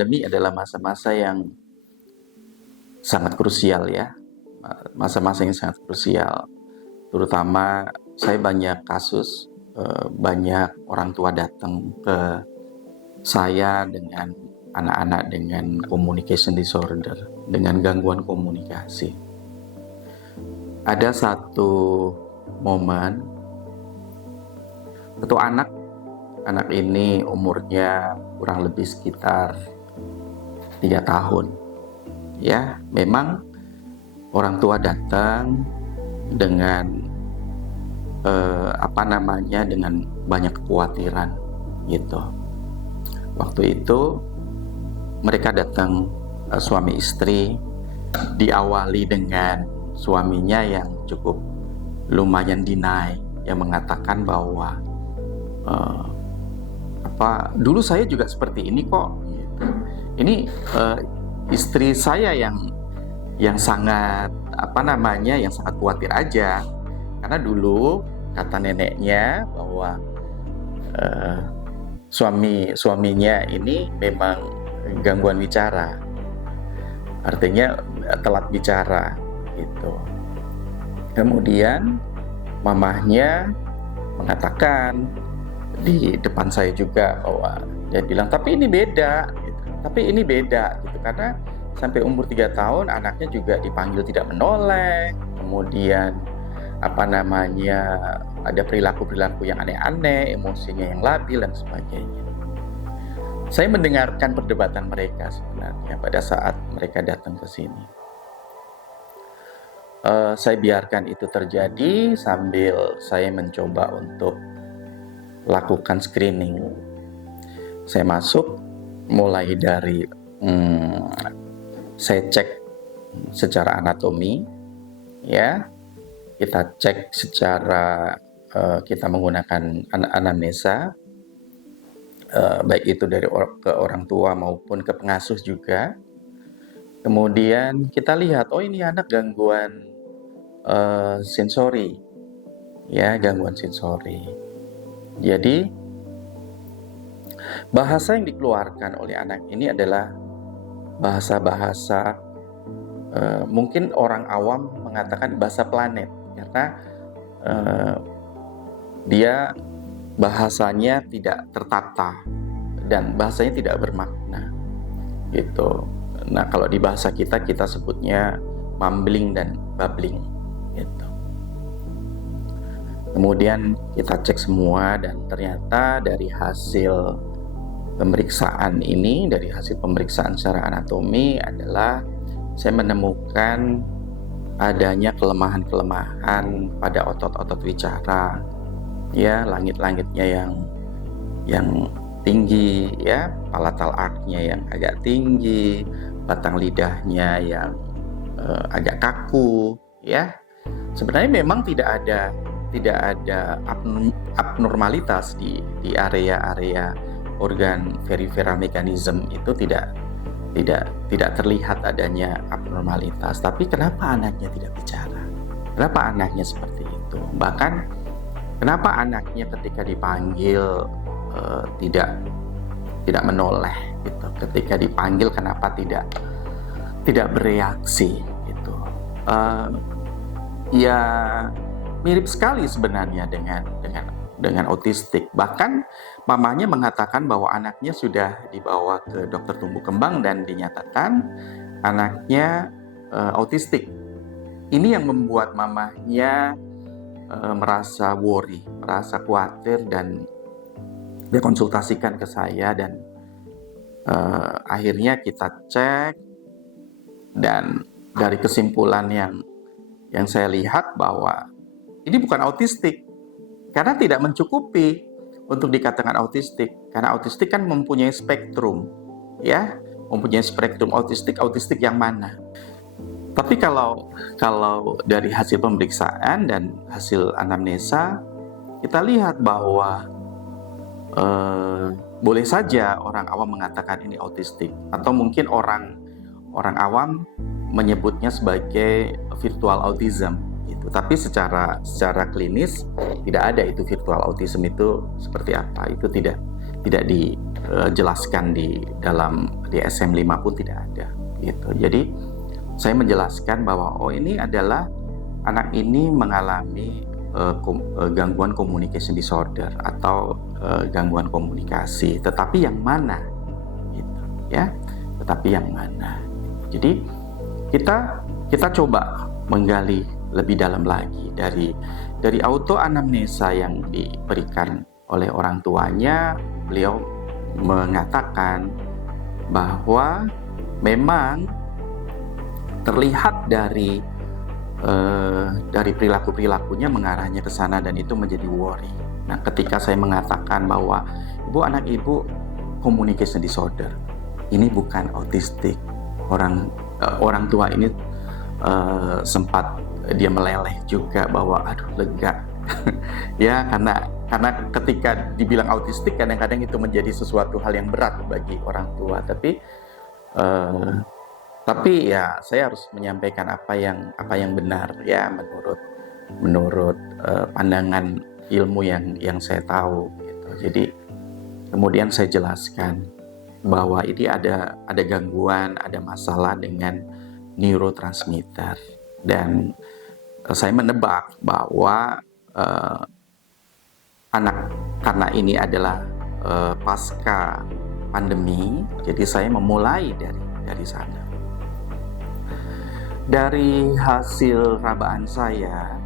pandemi adalah masa-masa yang sangat krusial ya, masa-masa yang sangat krusial. Terutama saya banyak kasus, banyak orang tua datang ke saya dengan anak-anak dengan communication disorder, dengan gangguan komunikasi. Ada satu momen, satu anak ini umurnya kurang lebih sekitar 3 tahun. Ya, memang orang tua datang dengan dengan banyak kekhawatiran gitu. Waktu itu mereka datang, suami istri, diawali dengan suaminya yang cukup lumayan deny, yang mengatakan bahwa dulu saya juga seperti ini kok gitu. Ini istri saya yang sangat yang sangat khawatir aja, karena dulu kata neneknya bahwa suaminya ini memang gangguan bicara, artinya telat bicara gitu. Kemudian mamahnya mengatakan di depan saya juga bahwa dia bilang tapi ini beda gitu, karena sampai umur 3 tahun anaknya juga dipanggil tidak menoleh, kemudian ada perilaku yang aneh-aneh, emosinya yang labil dan sebagainya. Saya mendengarkan perdebatan mereka sebenarnya pada saat mereka datang ke sini. Saya biarkan itu terjadi sambil saya mencoba untuk lakukan screening. Saya masuk mulai dari saya cek secara anatomi, ya. Kita cek secara kita menggunakan anamnesa, baik itu dari ke orang tua maupun ke pengasuh juga. Kemudian kita lihat, oh ini anak gangguan sensori, ya, gangguan sensori. Jadi bahasa yang dikeluarkan oleh anak ini adalah bahasa-bahasa mungkin orang awam mengatakan bahasa planet, karena dia bahasanya tidak tertata dan bahasanya tidak bermakna gitu. Nah, kalau di bahasa kita sebutnya mumbling dan babbling gitu. Kemudian kita cek semua dan ternyata dari hasil pemeriksaan ini, dari hasil pemeriksaan secara anatomi adalah saya menemukan adanya kelemahan-kelemahan pada otot-otot wicara, ya, langit-langitnya yang tinggi, ya, palatal arch-nya yang agak tinggi, batang lidahnya yang agak kaku, ya. Sebenarnya memang tidak ada abnormalitas di area-area organ peripheral mechanism itu, tidak terlihat adanya abnormalitas. Tapi kenapa anaknya tidak bicara? Kenapa anaknya seperti itu? Bahkan kenapa anaknya ketika dipanggil tidak menoleh gitu? Ketika dipanggil kenapa tidak bereaksi gitu? Ya mirip sekali sebenarnya dengan autistik. Bahkan mamanya mengatakan bahwa anaknya sudah dibawa ke dokter tumbuh kembang dan dinyatakan anaknya autistik. Ini yang membuat mamanya merasa worry, merasa khawatir, dan dia konsultasikan ke saya, dan akhirnya kita cek, dan dari kesimpulan yang saya lihat bahwa ini bukan autistik, karena tidak mencukupi untuk dikatakan autistik, karena autistik kan mempunyai spektrum, ya, mempunyai spektrum autistik yang mana. Tapi kalau dari hasil pemeriksaan dan hasil anamnesa, kita lihat bahwa boleh saja orang awam mengatakan ini autistik, atau mungkin orang awam menyebutnya sebagai virtual autism. Tapi secara klinis tidak ada itu virtual autism itu seperti apa. Itu tidak dijelaskan di dalam di SM5 pun tidak ada gitu. Jadi saya menjelaskan bahwa ini adalah anak ini mengalami gangguan communication disorder atau gangguan komunikasi, tetapi yang mana gitu ya, tetapi yang mana. Jadi kita coba menggali lebih dalam lagi dari auto anamnesa yang diberikan oleh orang tuanya. Beliau mengatakan bahwa memang terlihat dari perilaku-perilakunya mengarahnya ke sana, dan itu menjadi worry. Nah, ketika saya mengatakan bahwa anak ibu communication disorder, ini bukan autistik, orang tua ini sempat dia meleleh juga bahwa aduh lega ya, karena ketika dibilang autistik kadang-kadang itu menjadi sesuatu hal yang berat bagi orang tua, tapi ya saya harus menyampaikan apa yang benar ya menurut pandangan ilmu yang saya tahu gitu. Jadi kemudian saya jelaskan bahwa ini ada gangguan, ada masalah dengan neurotransmitter, dan saya menebak bahwa anak, karena ini adalah pasca pandemi, jadi saya memulai dari sana. Dari hasil rabaan saya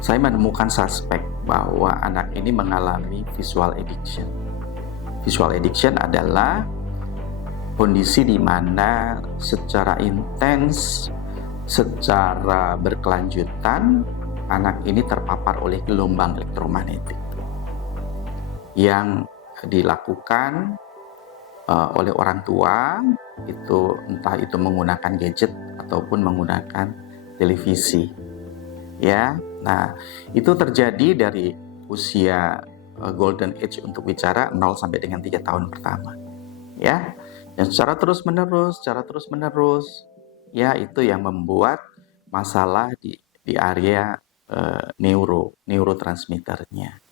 menemukan suspek bahwa anak ini mengalami visual addiction. Visual addiction adalah kondisi di mana secara intens, secara berkelanjutan, anak ini terpapar oleh gelombang elektromagnetik yang dilakukan oleh orang tua, itu entah itu menggunakan gadget ataupun menggunakan televisi ya. Nah, itu terjadi dari usia golden age untuk bicara 0 sampai dengan 3 tahun pertama ya, dan secara terus menerus ya, itu yang membuat masalah di area neurotransmitternya.